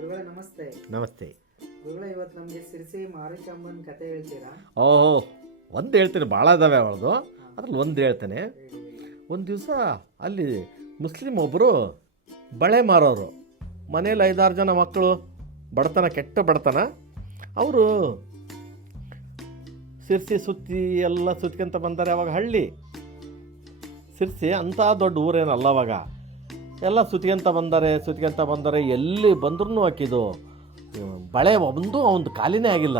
ಗುರುಗಳೇ ನಮಸ್ತೆ. ನಮಸ್ತೆ. ಗುರುಗಳೇ ಇವತ್ತು ನಮಗೆ ಸಿರಿಸಿ ಮಾರಿಕಾಂಬನ್ ಕತೆ ಹೇಳ್ತೀರಾ? ಓಹೋ ಒಂದು ಹೇಳ್ತೀನಿ ಭಾಳ ಇದಾವೆ ಅವಳದು. ಅದ್ರಲ್ಲಿ ಒಂದು ಹೇಳ್ತೇನೆ. ಹೇಳಿ ಒಂದು ದಿವಸ ಅಲ್ಲಿ ಮುಸ್ಲಿಂ ಒಬ್ಬರು ಬಳೆ ಮಾರೋರು. ಮನೇಲಿ ಐದಾರು ಜನ ಮಕ್ಕಳು ಬಡತನ ಕೆಟ್ಟ ಬಡತನ. ಅವರು ಸಿರ್ಸಿ ಸುತ್ತಿ ಎಲ್ಲ ಸುತ್ಕೊಂತ ಬಂದಾರೆ ಅವಾಗ ಹಳ್ಳಿ. ಸಿರ್ಸಿ ಅಂಥ ದೊಡ್ಡ ಊರೇನಲ್ಲ ಅವಾಗ. ಎಲ್ಲ ಸುತ್ಕೊಂತ ಬಂದಾರೆ, ಸುತ್ಕೊಂತ ಬಂದರೆ ಎಲ್ಲಿ ಬಂದ್ರೂ ಹಾಕಿದ್ದು ಬಳೆ ಒಂದು ಒಂದು ಖಾಲಿನೇ ಆಗಿಲ್ಲ.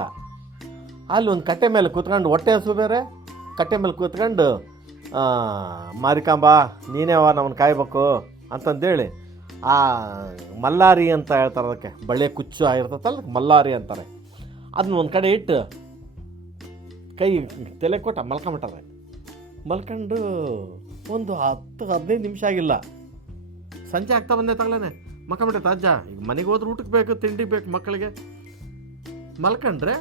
ಅಲ್ಲಿ ಒಂದು ಕಟ್ಟೆ ಮೇಲೆ ಕೂತ್ಕೊಂಡು ಹೊಟ್ಟೆ ಹಸು ಬೇರೆ, ಕಟ್ಟೆ ಮೇಲೆ ಕೂತ್ಕೊಂಡು ಮಾರಿಕಾಂಬಾ ಮಾರಿಕಾಂಬ, ನೀನೇ ಅವ ನಮ್ಮನ್ನು ಕಾಯ್ಬೇಕು ಅಂತಂದೇಳಿ, ಆ, ಮಲ್ಲಾರಿ ಅಂತ ಹೇಳ್ತಾರೆ ಅದಕ್ಕೆ, ಬಳೆ ಕುಚ್ಚು ಆಗಿರ್ತೈತಲ್ಲ, ಮಲ್ಲಾರಿ ಅಂತಾರೆ. ಅದನ್ನ ಒಂದು ಕಡೆ ಇಟ್ಟು, ಕೈ ತಲೆ ಕೊಟ್ಟ ಮಲ್ಕೊಂಬಿಟ್ಟಾರೆ. ಮಲ್ಕೊಂಡು ಒಂದು ಹತ್ತು, ಹದಿನೈದು ನಿಮಿಷ ಆಗಿಲ್ಲ. ಸಂಜೆ ಆಗ್ತಾ ಬಂದೆ ತಗಲೇನೆ. ಮಕ್ಕಂಬಿಟ್ಟೆ ಅಜ್ಜ ಈಗ ಮನೆಗೆ ಹೋದ್ರೆ ಊಟಕ್ಕೆ ಬೇಕು, ತಿಂಡಿ ಬೇಕು ಮಕ್ಕಳಿಗೆ. ಮಲ್ಕಂಡ್ರೆ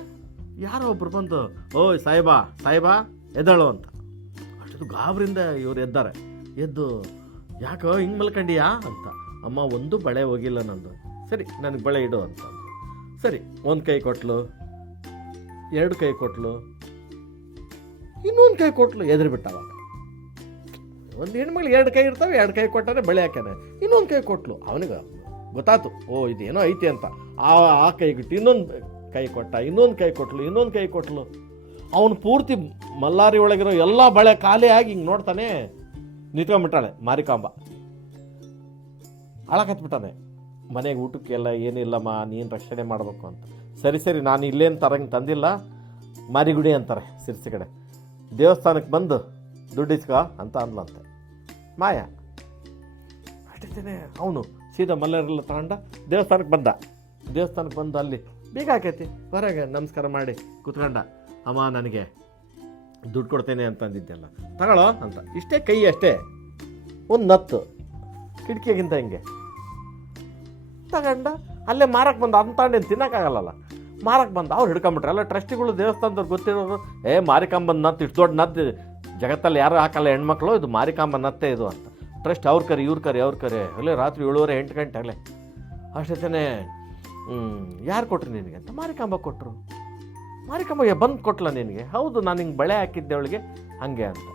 ಯಾರೋ ಒಬ್ರು ಬಂದು, ಓಯ್ ಸಾಯಿಬಾ ಸಾಯಿಬಾ, ಎದ್ದಳು ಅಂತ. ಅಷ್ಟು ಗಾಬರಿಂದ ಇವ್ರು ಎದ್ದಾರೆ. ಎದ್ದು, ಯಾಕೋ ಹಿಂಗೆ ಮಲ್ಕಂಡಿಯಾ? ಅಂತ. ಅಮ್ಮ, ಒಂದು ಬಳೆ ಹೋಗಿಲ್ಲ ನಂದು. ಸರಿ, ನನಗೆ ಬಳೆ ಇಡು ಅಂತ ಸರಿ, ಒಂದು ಕೈ ಕೊಟ್ಲು, ಎರಡು ಕೈ ಕೊಟ್ಲು, ಇನ್ನೊಂದು ಕೈ ಕೊಟ್ಲು, ಎದುರು ಬಿಟ್ಟ ಅವಾಗ. ಒಂದು ಹೆಣ್ಮಗಳು ಎರಡು ಕೈ ಇರ್ತಾವೆ, ಎರಡು ಕೈ ಕೊಟ್ಟರೆ ಬಳೆ ಹಾಕ್ಯಾನೆ ಇನ್ನೊಂದು ಕೈ ಕೊಟ್ಲು. ಅವನಿಗೆ ಗೊತ್ತಾಯ್ತು ಓ, ಇದೇನೋ ಐತಿ ಅಂತ. ಆ ಆ ಕೈಗಿಟ್ಟು ಇನ್ನೊಂದು ಕೈ ಕೊಟ್ಟ, ಇನ್ನೊಂದು ಕೈ ಕೊಟ್ಲು, ಇನ್ನೊಂದು ಕೈ ಕೊಟ್ಲು. ಅವನು ಪೂರ್ತಿ ಮಲ್ಲಾರಿ ಒಳಗಿರೋ ಎಲ್ಲ ಬಳೆ ಖಾಲಿ ಆಗಿ ಹಿಂಗೆ ನೋಡ್ತಾನೆ, ನಿಂತ್ಕೊಂಡ್ಬಿಟ್ಟಾಳೆ ಮಾರಿಕಾಂಬ. ಅಳಕತ್ಬಿಟ್ಟಾನೆ, ಮನೆಗೆ ಊಟಕ್ಕೆಲ್ಲ ಏನಿಲ್ಲಮ್ಮ, ನೀನು ರಕ್ಷಣೆ ಮಾಡಬೇಕು ಅಂತ. ಸರಿ ಸರಿ, ನಾನು ಇಲ್ಲೇನು ತರಂಗೆ ತಂದಿಲ್ಲ. ಮಾರಿಗುಡಿ ಅಂತಾರೆ, ಸಿರ್ಸಿ ಕಡೆ. ದೇವಸ್ಥಾನಕ್ಕೆ ಬಂದು ದುಡ್ಡು ಇಸ್ಕೊ ಅಂತ ಅಂದ್ಲಂತೆ. ಮಾಯ? ಅಷ್ಟೇ ಅವನು ಸೀದಾ ಮಲ್ಲರೆಲ್ಲ ತಗೊಂಡ ದೇವಸ್ಥಾನಕ್ಕೆ ಬಂದ. ದೇವಸ್ಥಾನಕ್ಕೆ ಬಂದು ಅಲ್ಲಿ ಬೇಗ ಹಾಕೈತಿ. ಹೊರಗೆ ನಮಸ್ಕಾರ ಮಾಡಿ ಕೂತ್ಕೊಂಡ. ಅಮ್ಮ ನನಗೆ ದುಡ್ಡು ಕೊಡ್ತೇನೆ ಅಂತ ಅಂದಿದ್ದೆಲ್ಲ ತಗೊಳ್ಳೋ ಅಂತ. ಇಷ್ಟೇ ಕೈ ಅಷ್ಟೇ. ಒಂದು ನತ್ತು. ಕಿಟಕಿಗಿಂತ ಹಿಂಗೆ? ತಗೊಂಡ. ಅಲ್ಲೇ ಮಾರಕ್ಕೆ ಬಂದ. ಅಂತ ತಗೊಂಡೇನು ತಿನ್ನೋಕ್ಕಾಗಲ್ಲಲ್ಲ. ಮಾರಕ್ಕೆ ಬಂದ. ಅವ್ರು ಹಿಡ್ಕೊಂಬಿಟ್ರೆ. ಎಲ್ಲ ಟ್ರಸ್ಟಿಗಳು ದೇವಸ್ಥಾನದವ್ರು ಗೊತ್ತಿರೋರು ಏ ಮಾರಿಕಂಬಂದು ನತ್ತು ಇಷ್ಟು ದೊಡ್ಡ ನತ್ತು ಜಗತ್ತಲ್ಲಿ ಯಾರು ಹಾಕಲ್ಲ ಹೆಣ್ಮಕ್ಳು, ಇದು ಮಾರಿಕಾಂಬನತ್ತೆ ಇದು ಅಂತ. ಟ್ರಸ್ಟ್ ಅವ್ರ ಕರಿ, ಇವ್ರ ಕರಿ, ಅವ್ರ ಕರಿ. ಅಲ್ಲೇ ರಾತ್ರಿ ಏಳುವರೆ, ಎಂಟು ಗಂಟೆ ಅಲ್ಲೇ ಅಷ್ಟೇ ಯಾರು ಕೊಟ್ರು ನಿನಗೆ ಅಂತ? ಮಾರಿಕಾಂಬ ಕೊಟ್ಟರು ಮಾರಿಕಾಂಬ ಬಂದು ಕೊಟ್ಲ ನಿನಗೆ. ಹೌದು, ನಾನು ಹಿಂಗೆ ಬಳೆ ಹಾಕಿದ್ದೆ ಅವಳಿಗೆ, ಹಾಗೆ ಅಂತ.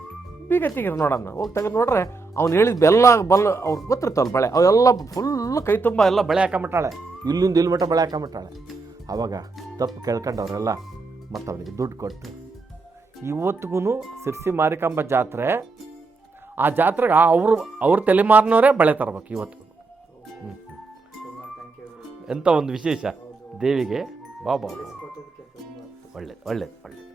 ಬೀಗ ತೆಗೀರಿ ನೋಡೋಣ ಹೋಗಿ ತೆಗೆದು ನೋಡ್ರೆ ಅವ್ನು ಹೇಳಿದ ಬೆಲ್ಲ, ಬಲ್ಲ ಅವ್ರಿಗೆ ಗೊತ್ತಿರ್ತಾವಲ್ಲ ಬಳೆ. ಅವೆಲ್ಲ ಫುಲ್ಲು ಕೈ ತುಂಬ ಎಲ್ಲ ಬಳೆ ಹಾಕೊಂಬಿಟ್ಟಾಳೆ. ಇಲ್ಲಿಂದ ಇಲ್ಲಿ ಮಟ್ಟ ಬಳೆ ಹಾಕೊಂಬಿಟ್ಟಾಳೆ. ಆವಾಗ ತಪ್ಪು ಕೇಳ್ಕೊಂಡವ್ರೆಲ್ಲ ಮತ್ತು ಅವನಿಗೆ ದುಡ್ಡು ಕೊಟ್ಟು ಇವತ್ತಿಗೂ ಸಿರ್ಸಿ ಮಾರಿಕಾಂಬ ಜಾತ್ರೆ, ಆ ಜಾತ್ರೆಗೆ ಅವರು, ಅವ್ರ ತಲೆಮಾರಿನವರೇ ಬಳೆ ತರಬೇಕು ಇವತ್ತು ಎಂಥ ಒಂದು ವಿಶೇಷ ದೇವಿಗೆ? ಬಾ ಬಾ. ಒಳ್ಳೇದು ಒಳ್ಳೇದು ಒಳ್ಳೇದು.